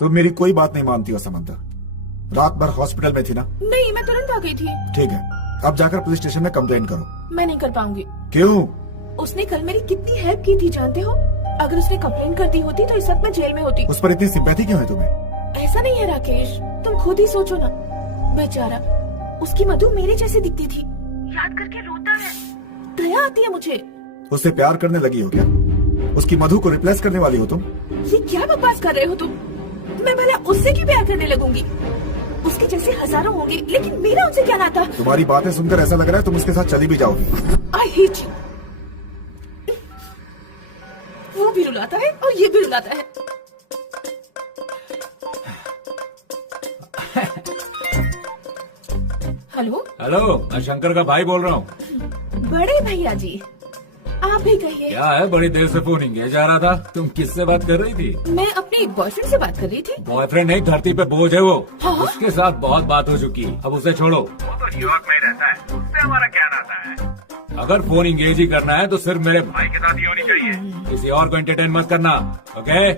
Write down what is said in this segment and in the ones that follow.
तुम मेरी कोई बात नहीं मानती हो समंता। रात भर हॉस्पिटल में थी ना? नहीं, मैं तुरंत आ गई थी। ठीक है, अब जाकर पुलिस स्टेशन में कंप्लेंट करो। मैं नहीं कर पाऊंगी। क्यों? उसने कल मेरी कितनी हेल्प की थी जानते हो? अगर उसने कंप्लेंट कर दी होती तो इस वक्त मैं जेल में होती। उस पर इतनी सिंपैथी क्यों है तुम्हें? ऐसा नहीं है राकेश, तुम खुद ही सोचो ना। बेचारा, उसकी मधु मेरे जैसे दिखती थी, याद करके रोता है। दया आती है मुझे। उससे प्यार करने लगी हो क्या? उसकी मधु को रिप्लेस करने वाली हो तुम? ये क्या बकवास कर रहे हो तुम? मैं भला उससे क्यों प्यार करने लगूंगी? उसके जैसे हजारों होंगे, लेकिन मेरा उनसे क्या नाता? तुम्हारी बातें सुनकर ऐसा लग रहा है तुम उसके साथ चली भी जाओगी। I hate you. वो भी रुलाता है और ये भी रुलाता है। हेलो हेलो, मैं शंकर का भाई बोल रहा हूँ। बड़े भैया जी, आप भी कहिए। क्या है, बड़ी देर से फोन इंगेज आ रहा था। तुम किससे बात कर रही थी? मैं अपने बॉयफ्रेंड से बात कर रही थी। बॉयफ्रेंड नहीं, धरती पे बोझ है वो। हाँ? उसके साथ बहुत बात हो चुकी, अब उसे छोड़ो। वो तो न्यूयॉर्क में ही रहता है, उससे हमारा क्या नाता है? अगर फोन इंगेज ही करना है तो सिर्फ मेरे भाई के साथ ही होनी चाहिए, किसी और को एंटरटेन मत करना। ओके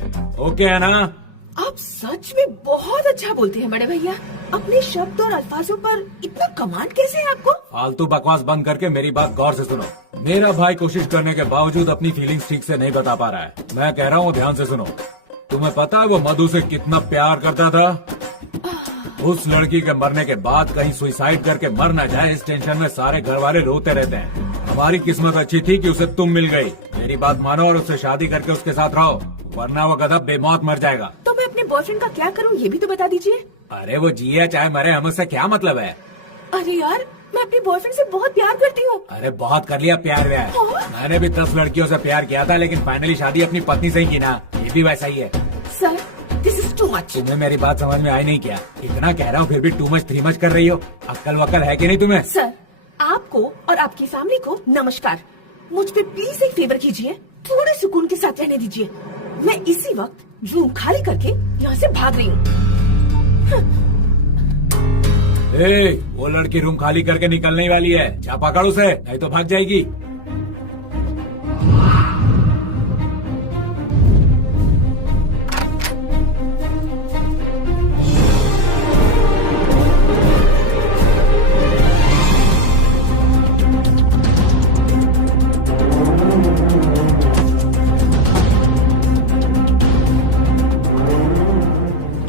ओके है ना? आप सच में बहुत अच्छा बोलते हैं बड़े भैया। अपने शब्द और अल्फाजों पर इतना कमांड कैसे है आपको? फालतू बकवास बंद करके मेरी बात गौर से सुनो। मेरा भाई कोशिश करने के बावजूद अपनी फीलिंग्स ठीक से नहीं बता पा रहा है। मैं कह रहा हूँ ध्यान से सुनो। तुम्हें पता है वो मधु से कितना प्यार करता था? उस लड़की के मरने के बाद कहीं सुसाइड करके मर न जाए, इस टेंशन में सारे घर वाले रोते रहते हैं। हमारी किस्मत अच्छी थी कि उसे तुम मिल गई। मेरी बात मानो और उससे शादी करके उसके साथ रहो, वरना वो गधा बेमौत मर जाएगा। तो मैं अपने बॉयफ्रेंड का क्या करूं, ये भी तो बता दीजिए। अरे वो जिए चाहे मरे, हम उससे क्या मतलब है? अरे यार, मैं अपने बॉयफ्रेंड से बहुत प्यार करती हूँ। अरे बहुत कर लिया प्यार व्यार। हाँ? मैंने भी 10 लड़कियों से प्यार किया था, लेकिन फाइनली शादी अपनी पत्नी से ही की ना। ये भी वैसा ही है। Sir, this is too much. तुम्हें मेरी बात समझ में आई नहीं क्या? इतना कह रहा हूँ फिर भी टू मच थ्री मच कर रही हो। अक्ल वक्ल है कि नहीं तुम्हें? सर, आपको और आपकी फैमिली को नमस्कार। मुझ पे प्लीज एक फेवर कीजिए, थोड़े सुकून के साथ रहने दीजिए। मैं इसी वक्त रूम खाली करके यहाँ से भाग रही हूँ। वो लड़की रूम खाली करके निकलने ही वाली है। जा पकड़ उसे, नहीं तो भाग जाएगी।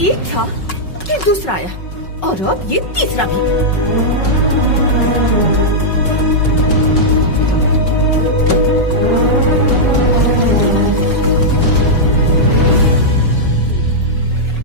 एक था, फिर दूसरा आया और अब ये तीसरा भी।